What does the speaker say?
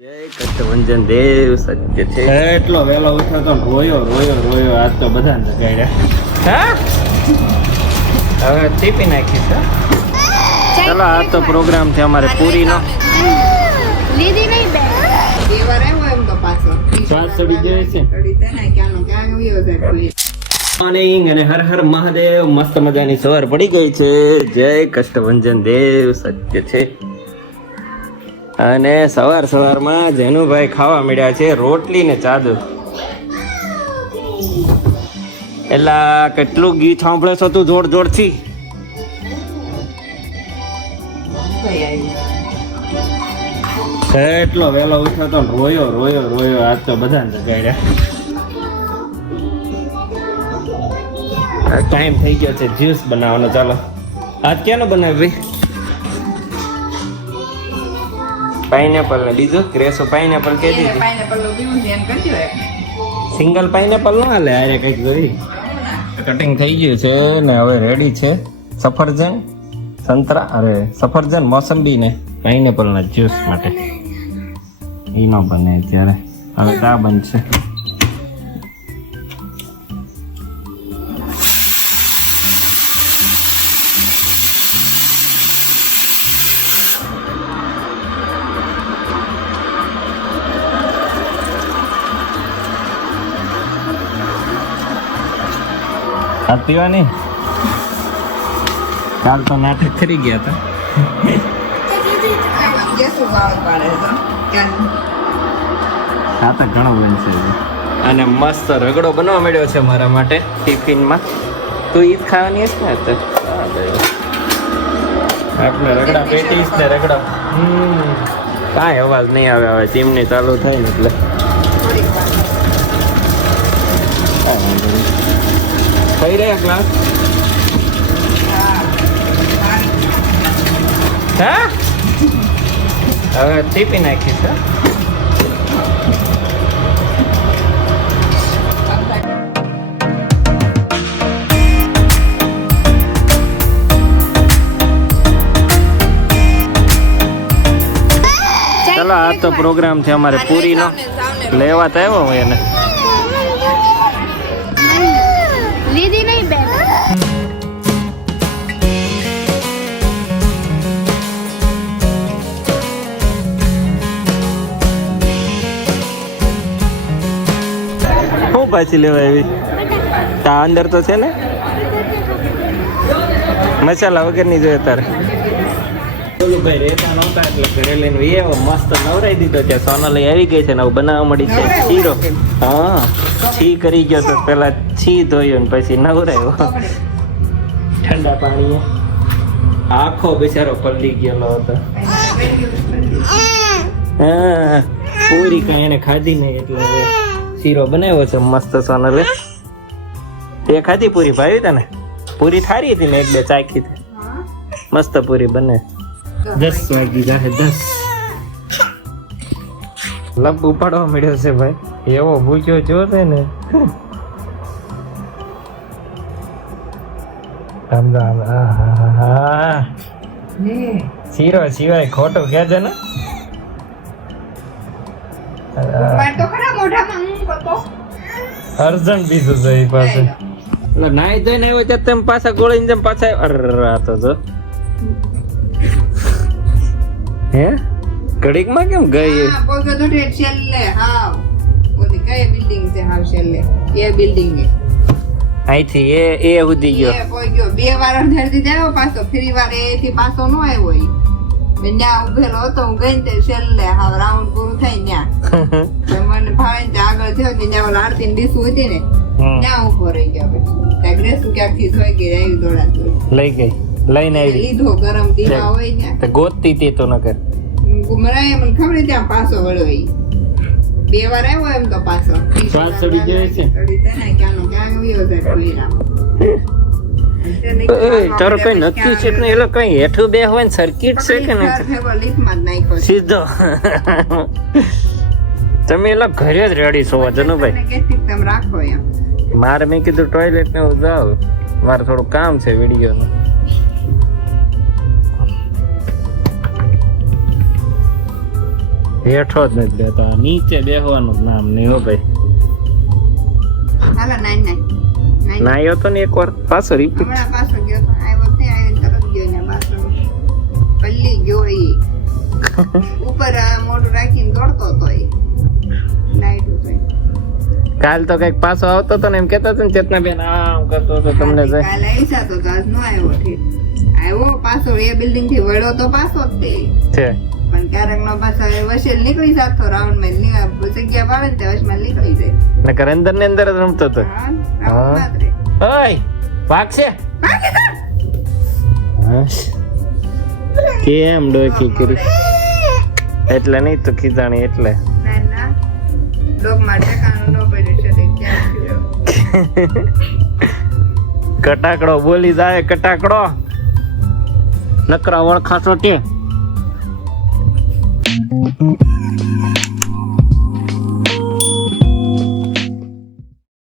જય દેવ સત્ય છે. એટલો વેલો ઉઠ્યો તો રોયો રોયો રોયો આજ તો બધા જગાડ્યા. હવે ટીપી નાખીશ હા? ચાલો આ તો પ્રોગ્રામ છે અમારે પૂરીનો. લીધી નહીં બે તહેવાર આવ્યો એમ તો પાછો. શ્વાસ ચડી જાય છે ક્યાંનો ક્યાં ગયો છે મોર્નિંગ અને હર હર મહાદેવ મસ્ત મજાની સવાર પડી ગઈ છે. જય કષ્ટભંજન દેવ સત્ય છે. અને સવાર સવારમાં જેનુભાઈ ખાવા મળ્યા છે રોટલી ને ચાદુ એટલે કેટલું ગીત સાંભળે છો તું જોડથી કઈ એટલો વહેલો ઉઠ્યો તો રોયો રોયો રોયો. આજ તો બધાને જગાડ્યા. ટાઈમ થઈ ગયો છે, જ્યુસ બનાવવાનો. ચાલો. આજ ક્યાંનો બનાવી ભાઈ? પાઇનેપલ ને બીજું? ગ્રેસો પાઇનેપલ કે એને દીધી. પાઇનેપલનું બીજું ધ્યાન કરજો સિંગલ પાઇનેપલ ન હાલે આરે કંઈક જોઈ કટિંગ થઈ ગયું છે ને હવે રેડી છે. સફરજન સંતરા અરે સફરજન મોસંબી ને પાઇનેપલ ના જ્યુસ માટે. ઈનો બને અત્યારે. હવે તા બનશે. પીવાની કાલ તો નાટક કરી ગયા હતા. હા તો ઘણું બનશે અને મસ્ત રગડો બનવા મળ્યો છે મારા માટે ટિફિનમાં. તું ઈદ ખાવાની હશે ને તો? આપણે રગડા પેટીસ ને રગડા. કાંઈ અવાજ નહીં આવે, હવે ચીમની ચાલુ થાય ને એટલે. કાંઈ થઈ રહ્યા હા? હવે ટીપી નાખીશ હા? ચાલો આ તો પ્રોગ્રામ છે અમારે પૂરીનો. લેવા તો આવ્યો હું એને. પાછી લેવા આવી તા અંદર તો છે ને? મસાલા વગરની જોઈએ તારે બોલું ભાઈ રેતા નહોતા એટલે ઘરે લઈને વી આવ્યો મસ્ત નવરાઈ દીધો છે સોનલ આવી ગઈ છે ને બનાવવા મળી છે. શીરો. હા છી કરી ગયો તો પેલા છી ધોયો ને પછી નવરાયો. ઠંડા પાણીએ. આખો બિચારો પલળી ગયેલો હતો. હા પૂરી કઈ એને ખાધી નહીં એટલે. શીરો બનાવ્યો છે મસ્ત સોનલે તે ખાધી પૂરી ભાવી તને? પૂરી થારી હતી ને એક બે ચાખી હતી. મસ્ત પૂરી બને. દસ વાગી જાહે દસ. લપ ઉપાડવા મળ્યો છે ભાઈ. એવો ભૂખ્યો જો છે ને. આમ, શીરો સિવાય ખોટું કે છે ને હું અર્જન્ટ બીજું છે એ પાસે. એટલે નાઈ ધોઈને આવ્યો ત્યાં તેમ પાછા ગોળીને જેમ પાછા અરરા તો જો. હે? ઘડીકમાં કેમ ગઈ? હા પોતે તો છેલ્લે. હા ઓલી કઈ બિલ્ડિંગ છે હાવ છેલ્લે? એ બિલ્ડિંગ એ. અહીંથી એ એ ઉધી ગયો. એ કોઈ ગયો. બે વાર અંધારથી આવ્યો પાછો. ફરી વાર એથી પાછો નો આવ્યો ઈ. મેં ન્યા ઉભેલો હતો હું ગઈ ને છેલ્લે. હાવ રાઉન્ડ પૂરું થઈ ન્યા. તો મને ભાવે ને ત્યાં આગળ થયો ને ત્યાં ઓલા આરતી ડીશું હતી ને ત્યાં ઊભો રહી ગયો પછી. ત્યાં ગ્રેસુ ક્યાંકથી જોઈ ગઈ આવી દોડાતું લઈ ગઈ લઈને આવી. લીધો ગરમ દીવા હોય ને તો ગોતતી તે તો નગર. ગુમરાય મને ખબર ત્યાં પાછો વળ્યો ઈ. બે વાર આવ્યો એમ તો પાછો. શ્વાસ ચડી જાય છે? ચડી જાય ને ક્યાંનો ક્યાં ગયો છે કોઈ તારો કઈ નક્કી છે કે નહીં? એટલે કઈ હેઠું બે હોય ને સર્કિટ છે કે નહીં? નાખ્યો સીધો. તમે એટલે ઘરે જ રેડી છો જનુભાઈ? તમે રાખો એમ. મારે મેં કીધું ટોયલેટ ને હું જાઉં મારે થોડું કામ છે વિડીયોનું. બેઠો જ નથી બેતો નીચે બેહવાનું નામ નહીં હો ભાઈ. નાયો તો ને એકવાર પાછો રિપીટ હમણાં પાછો ગયો તો આવ્યો તે આવીને તરત ગયો ને પાછો. પલ્લી ગયો એ ઉપર મોઢું રાખીને દોડતો હતો એ કાલ તો કંઈક પાછો આવતો હતો ને એમ કેતો હતો ને ચેતના બેન આમ કરતો હતો તમને કાલ આવી જતો તો આજ નો આવ્યો આવ્યો પાછો એ બિલ્ડિંગથી વળ્યો તો પાછો જ તે. છે. પણ ક્યારેક નો પાછો એ વસેલ નીકળી જતો રાઉન્ડમાં જગ્યા પાડે ને તે વચમાં નીકળી જાય. નકર અંદર ને અંદર જ રમતો હતો. ઓય ભાગશે. કેમ ડોકી કરી? એટલે નહીં તો ખીજાણી એટલે. કટાકડો બોલી જાય કટાકડો. નકરા વળખાશો તે